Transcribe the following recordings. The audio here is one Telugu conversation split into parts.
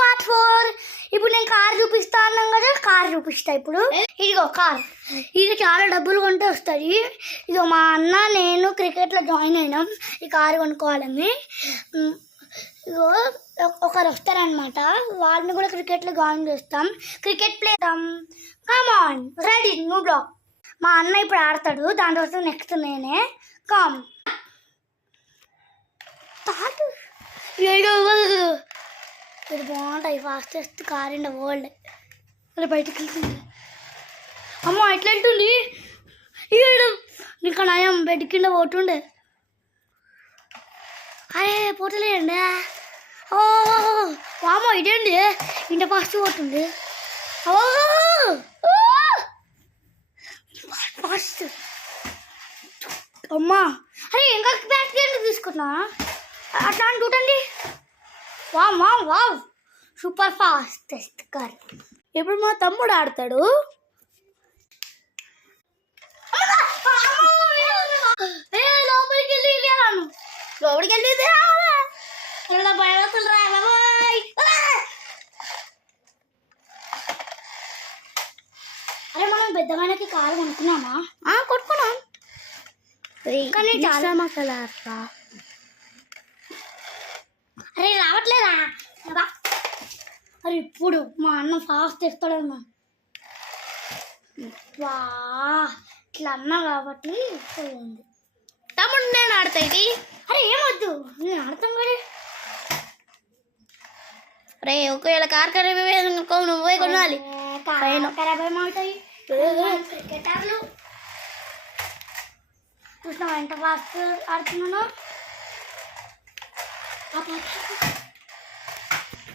పార్ట్ 4. ఇప్పుడు నేను కార్ చూపిస్తా అన్నాం కదా, కార్ చూపిస్తా ఇప్పుడు. ఇదిగో కార్, ఇది చాలా డబ్బులు కొంటే వస్తుంది. ఇదిగో మా అన్న నేను క్రికెట్లో జాయిన్ అయినాం ఈ కారు కొనుక్కోవాలని. ఇదిగో ఒకరు వస్తారనమాట, వాళ్ళని కూడా క్రికెట్లో జాయిన్ చేస్తాం, క్రికెట్ ప్లే చేద్దాం. Come on ready, no block. మా అన్న ఇప్పుడు ఆడతాడు, దాని తర్వాత నెక్స్ట్ నేనే. కమ్ ఇది బాగుంటాయి, fastest car in the world. అది బయటకు వెళ్తుంది. అమ్మ ఎట్లా వెళ్తుంది? నీకు నయం బెడ్ కింద పోతుండే. అరే పోతలేండి. ఓ వామో ఇదేంటి ఇంత ఫాస్ట్ పోతుంది. ఓ ఫాస్ట్ అమ్మా. అరే ఇంకా బ్యాక్ తీసుకున్నా అట్లా అని చూడండి. Wow wow wow, super fastest car. ఇప్పుడు మా తమ్ముడు ఆడతాడు. లోపలికి వెళ్ళి భయవతులు రా బాబాయ్. అరే మనం పెద్దవాళ్ళకి కారు కొనుక్కున్నామా? కొట్టుకున్నాం కానీ చాలా మసాలా. అరే రావట్లేదా? అరే ఇప్పుడు మా అన్న ఫాస్ట్ తెస్తాడమ్మా. వా ఇట్లా అన్నా కాబట్టి పోయింది. తమ్ముడు నేను ఆడతా ఇది. అరే ఏమొద్దు, నేను ఆడతాం కదా. రే ఒకవేళ కార్ ఖరాబ్ అయ్యేందుకో నువ్వే కొనాలి. ఖరాబ్ ఏమవుతాయి క్రికెట్ ఆటలు. చూసినావా ఎంత ఫాస్ట్ ఆడుతున్నాను?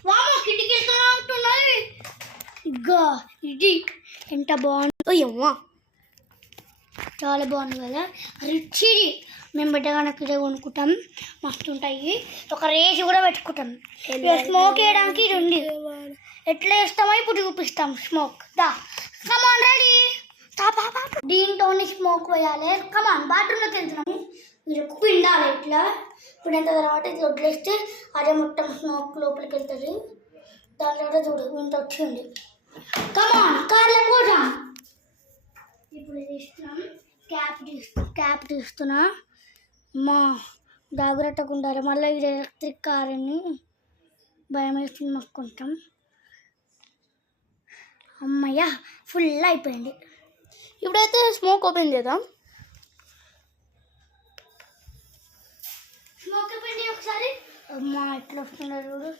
వామో కిటికీ అంటున్నది. ఇగ్గో ఇది ఎంత బాగుంది. అమ్మా చాలా బాగుంది కదా. రిచ్ ఇది. మేము బిడ్డగానకి ఇదే కొనుక్కుంటాం, మస్తు ఉంటాయి. ఒక రేజ్ కూడా పెట్టుకుంటాం. స్మోక్ వేయడానికి ఇది ఉంది. ఎట్లా వేస్తామో ఇప్పుడు చూపిస్తాం. స్మోక్ దా కమాన్ రెడీ. దీంట్లోని స్మోక్ వేయాలి. కమాన్ బాత్రూంలోకి వెళ్తున్నాము. మీరు పిండాలి ఇట్లా. ఇప్పుడు ఎంత తర్వాత ఇది వదిలేస్తే అదే మొత్తం స్మోక్ లోపలికి వెళ్తుంది. దాని తర్వాత చూడు ఇంత వచ్చింది. కమాన్ కార్లో పోదాం. ఇప్పుడు తీస్తున్నాం, క్యాప్ తీస్తున్నా. అమ్మా జాగ్రత్తగా ఉండాలి, మళ్ళీ ఇది ఎలక్ట్రిక్ కార్ అని భయం వేస్తుంది మొక్కుంటాం. అమ్మయ్య ఫుల్ అయిపోయింది. ఇప్పుడైతే స్మోక్ ఓపెన్ చేద్దాం. స్మోక్ అయిపోయింది ఒకసారి. అమ్మా ఎట్లా వస్తున్నారు చూడు.